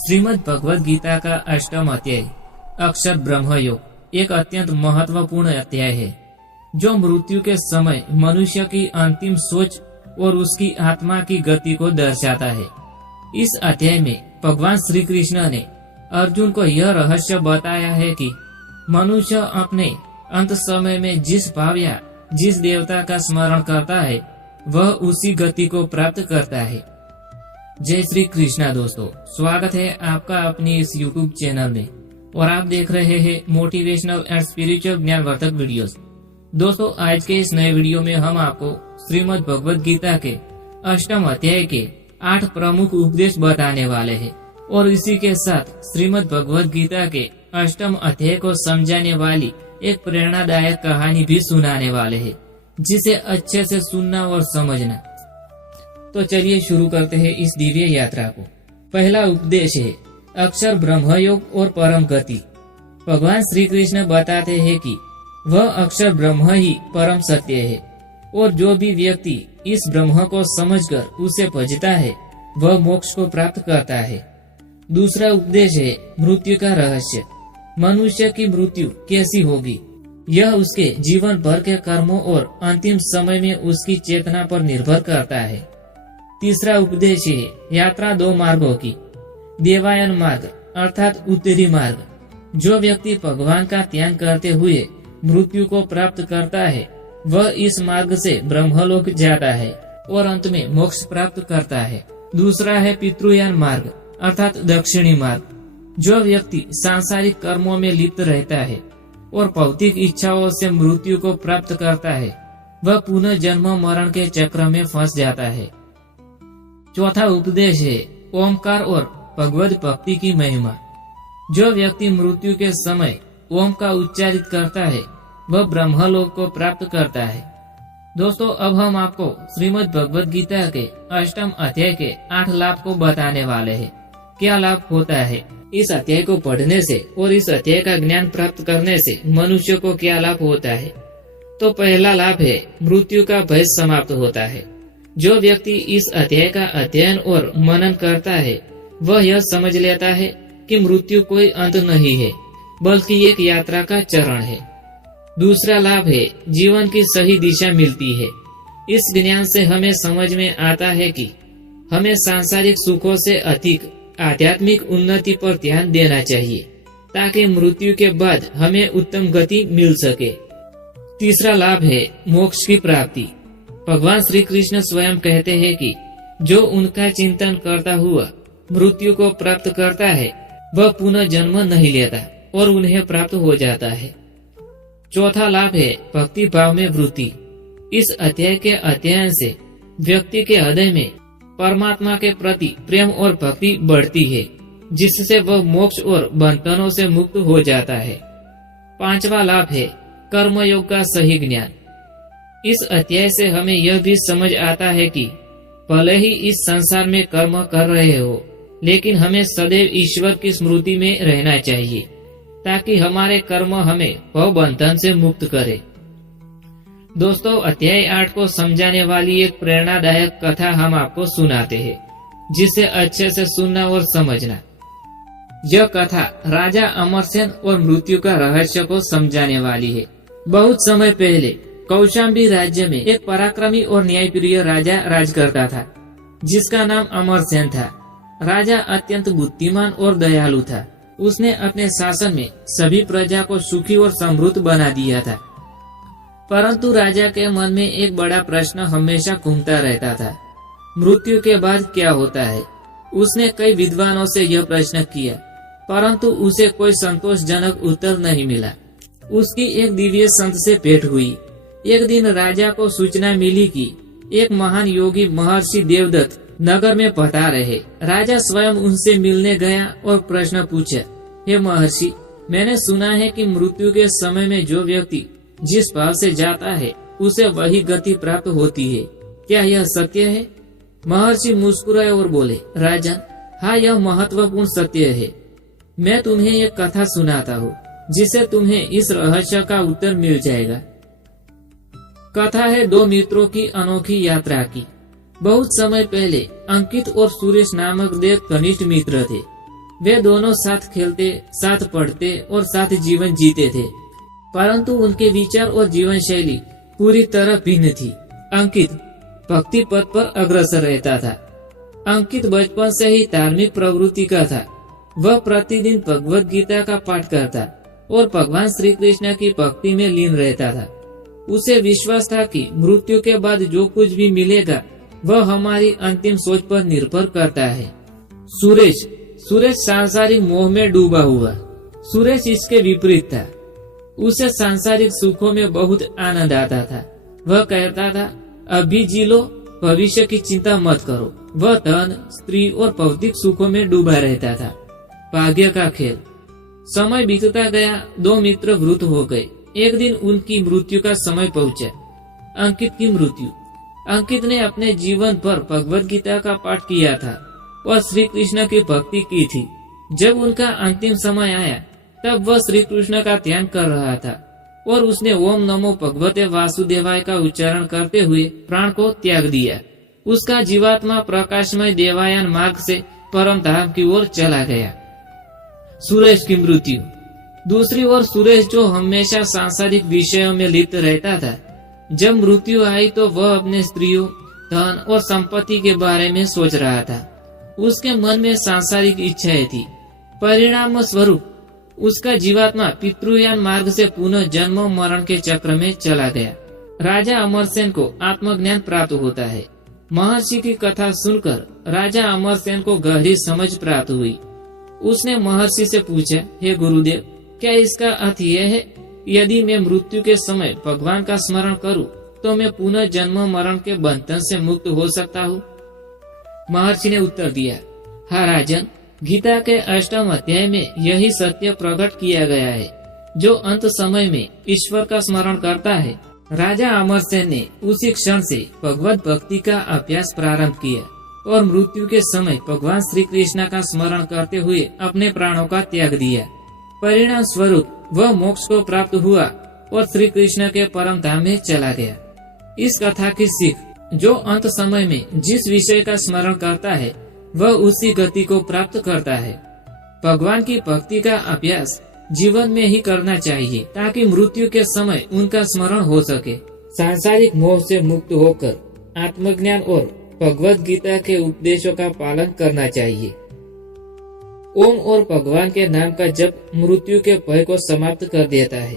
श्रीमद् भगवद गीता का अष्टम अध्याय अक्षर ब्रह्म योग एक अत्यंत महत्वपूर्ण अध्याय है जो मृत्यु के समय मनुष्य की अंतिम सोच और उसकी आत्मा की गति को दर्शाता है। इस अध्याय में भगवान श्री कृष्ण ने अर्जुन को यह रहस्य बताया है कि मनुष्य अपने अंत समय में जिस भाव या जिस देवता का स्मरण करता है वह उसी गति को प्राप्त करता है। जय श्री कृष्णा दोस्तों, स्वागत है आपका अपनी इस यूट्यूब चैनल में और आप देख रहे हैं मोटिवेशनल एंड स्पिरिचुअल ज्ञानवर्धक वीडियोस। दोस्तों, आज के इस नए वीडियो में हम आपको श्रीमद् भगवद गीता के अष्टम अध्याय के 8 प्रमुख उपदेश बताने वाले हैं और इसी के साथ श्रीमद् भगवद गीता के अष्टम अध्याय को समझाने वाली एक प्रेरणादायक कहानी भी सुनाने वाले हैं, जिसे अच्छे से सुनना और समझना। तो चलिए शुरू करते हैं इस दिव्य यात्रा को। पहला उपदेश है अक्षर ब्रह्म योग और परम गति। भगवान श्री कृष्ण बताते हैं कि वह अक्षर ब्रह्म ही परम सत्य है और जो भी व्यक्ति इस ब्रह्म को समझकर उसे भजता है वह मोक्ष को प्राप्त करता है। दूसरा उपदेश है मृत्यु का रहस्य। मनुष्य की मृत्यु कैसी होगी यह उसके जीवन भर के कर्मों और अंतिम समय में उसकी चेतना पर निर्भर करता है। तीसरा उपदेश है यात्रा 2 मार्गों की। देवायन मार्ग अर्थात उत्तरी मार्ग। जो व्यक्ति भगवान का त्याग करते हुए मृत्यु को प्राप्त करता है वह इस मार्ग से ब्रह्मलोक जाता है और अंत में मोक्ष प्राप्त करता है। दूसरा है पितृयान मार्ग अर्थात दक्षिणी मार्ग। जो व्यक्ति सांसारिक कर्मों में लिप्त रहता है और भौतिक इच्छाओं से मृत्यु को प्राप्त करता है वह पुनः जन्म मरण के चक्र में फंस जाता है। चौथा उपदेश है ओमकार और भगवद भक्ति की महिमा। जो व्यक्ति मृत्यु के समय ओम का उच्चारित करता है वह ब्रह्मलोक को प्राप्त करता है। दोस्तों, अब हम आपको श्रीमद् भगवद गीता के अष्टम अध्याय के 8 लाभ को बताने वाले हैं। क्या लाभ होता है इस अध्याय को पढ़ने से और इस अध्याय का ज्ञान प्राप्त करने से मनुष्य को क्या लाभ होता है? तो पहला लाभ है मृत्यु का भय समाप्त होता है। जो व्यक्ति इस अध्याय का अध्ययन और मनन करता है वह यह समझ लेता है कि मृत्यु कोई अंत नहीं है बल्कि एक यात्रा का चरण है। दूसरा लाभ है जीवन की सही दिशा मिलती है। इस ज्ञान से हमें समझ में आता है कि हमें सांसारिक सुखों से अधिक आध्यात्मिक उन्नति पर ध्यान देना चाहिए ताकि मृत्यु के बाद हमें उत्तम गति मिल सके। तीसरा लाभ है मोक्ष की प्राप्ति। भगवान श्री कृष्ण स्वयं कहते हैं कि जो उनका चिंतन करता हुआ मृत्यु को प्राप्त करता है वह पुनः जन्म नहीं लेता और उन्हें प्राप्त हो जाता है। चौथा लाभ है भक्ति भाव में वृद्धि। इस अध्याय के अध्ययन से व्यक्ति के हृदय में परमात्मा के प्रति प्रेम और भक्ति बढ़ती है जिससे वह मोक्ष और बंधनों से मुक्त हो जाता है। पांचवा लाभ है कर्मयोग का सही ज्ञान। इस अध्याय से हमें यह भी समझ आता है कि भले ही इस संसार में कर्म कर रहे हो लेकिन हमें सदैव ईश्वर की स्मृति में रहना चाहिए ताकि हमारे कर्म हमें भव बंधन से मुक्त करे। दोस्तों, अध्याय 8 को समझाने वाली एक प्रेरणादायक कथा हम आपको सुनाते हैं जिसे अच्छे से सुनना और समझना। यह कथा राजा अमरसेन और मृत्यु का रहस्य को समझाने वाली है। बहुत समय पहले कौशाम्बी राज्य में एक पराक्रमी और न्यायप्रिय राजा राज करता था जिसका नाम अमरसेन था। राजा अत्यंत बुद्धिमान और दयालु था। उसने अपने शासन में सभी प्रजा को सुखी और समृद्ध बना दिया था। परंतु राजा के मन में एक बड़ा प्रश्न हमेशा घूमता रहता था, मृत्यु के बाद क्या होता है। उसने कई विद्वानों से यह प्रश्न किया परंतु उसे कोई संतोषजनक उत्तर नहीं मिला। उसकी एक दिव्य संत से भेंट हुई। एक दिन राजा को सूचना मिली कि एक महान योगी महर्षि देवदत्त नगर में भटका रहे। राजा स्वयं उनसे मिलने गया और प्रश्न पूछा, हे महर्षि, मैंने सुना है कि मृत्यु के समय में जो व्यक्ति जिस भाव से जाता है उसे वही गति प्राप्त होती है, क्या यह सत्य है? महर्षि मुस्कुराए और बोले, राजन, हाँ, यह महत्वपूर्ण सत्य है। मैं तुम्हें एक कथा सुनाता हूँ जिसे तुम्हें इस रहस्य का उत्तर मिल जाएगा। कथा है 2 मित्रों की अनोखी यात्रा की। बहुत समय पहले अंकित और सुरेश नामक 2 घनिष्ठ मित्र थे। वे दोनों साथ खेलते, साथ पढ़ते और साथ जीवन जीते थे, परंतु उनके विचार और जीवन शैली पूरी तरह भिन्न थी। अंकित भक्ति पथ पर अग्रसर रहता था। अंकित बचपन से ही धार्मिक प्रवृत्ति का था। वह प्रतिदिन भगवत गीता का पाठ करता और भगवान श्री कृष्ण की भक्ति में लीन रहता था। उसे विश्वास था कि मृत्यु के बाद जो कुछ भी मिलेगा वह हमारी अंतिम सोच पर निर्भर करता है। सुरेश सांसारिक मोह में डूबा हुआ। सुरेश इसके विपरीत था। उसे सांसारिक सुखों में बहुत आनंद आता था। वह कहता था, अभी जी लो, भविष्य की चिंता मत करो। वह धन, स्त्री और भौतिक सुखों में डूबा रहता था। भाग्य का खेल। समय बीतता गया। दो मित्र वृद्ध हो गए। एक दिन उनकी मृत्यु का समय पहुंचा। अंकित की मृत्यु। अंकित ने अपने जीवन भर भगवत गीता का पाठ किया था और श्री कृष्ण की भक्ति की थी। जब उनका अंतिम समय आया तब वह श्री कृष्ण का ध्यान कर रहा था और उसने ओम नमो भगवते वासुदेवाय का उच्चारण करते हुए प्राण को त्याग दिया। उसका जीवात्मा प्रकाशमय देवायन मार्ग से परम धाम की ओर चला गया। सुरेश की मृत्यु। दूसरी ओर सुरेश, जो हमेशा सांसारिक विषयों में लिप्त रहता था, जब मृत्यु आई तो वह अपने स्त्रियों, धन और संपत्ति के बारे में सोच रहा था। उसके मन में सांसारिक इच्छाएं थी। परिणाम स्वरूप उसका जीवात्मा पितृयान मार्ग से पुनः जन्म मरण के चक्र में चला गया। राजा अमरसेन को आत्मज्ञान प्राप्त होता है। महर्षि की कथा सुनकर राजा अमरसेन को गहरी समझ प्राप्त हुई। उसने महर्षि से पूछा, हे गुरुदेव, क्या इसका अर्थ यह है, यदि मैं मृत्यु के समय भगवान का स्मरण करूं, तो मैं पुनः जन्म मरण के बंधन से मुक्त हो सकता हूँ? महर्षि ने उत्तर दिया, हाँ राजन, गीता के 8वें अध्याय में यही सत्य प्रकट किया गया है। जो अंत समय में ईश्वर का स्मरण करता है। राजा अमरसेन ने उसी क्षण से भगवत भक्ति का अभ्यास प्रारंभ किया और मृत्यु के समय भगवान श्री कृष्ण का स्मरण करते हुए अपने प्राणों का त्याग दिया। परिणाम स्वरूप वह मोक्ष को प्राप्त हुआ और श्री कृष्ण के परम धाम में चला गया। इस कथा की सीख, जो अंत समय में जिस विषय का स्मरण करता है वह उसी गति को प्राप्त करता है। भगवान की भक्ति का अभ्यास जीवन में ही करना चाहिए ताकि मृत्यु के समय उनका स्मरण हो सके। सांसारिक मोह से मुक्त होकर आत्मज्ञान और भगवत गीता के उपदेशों का पालन करना चाहिए। ओम और भगवान के नाम का जप मृत्यु के भय को समाप्त कर देता है।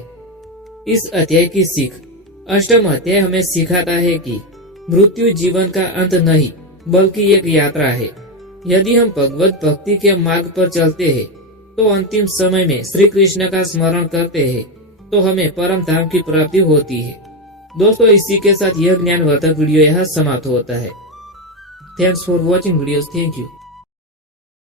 इस अध्याय की सीख। 8वां अध्याय हमें सिखाता है कि मृत्यु जीवन का अंत नहीं बल्कि एक यात्रा है। यदि हम भगवत भक्ति के मार्ग पर चलते हैं तो अंतिम समय में श्री कृष्ण का स्मरण करते हैं तो हमें परम धाम की प्राप्ति होती है। दोस्तों, इसी के साथ यह ज्ञानवर्धक वीडियो यहाँ समाप्त होता है। Thanks for watching videos. Thank you.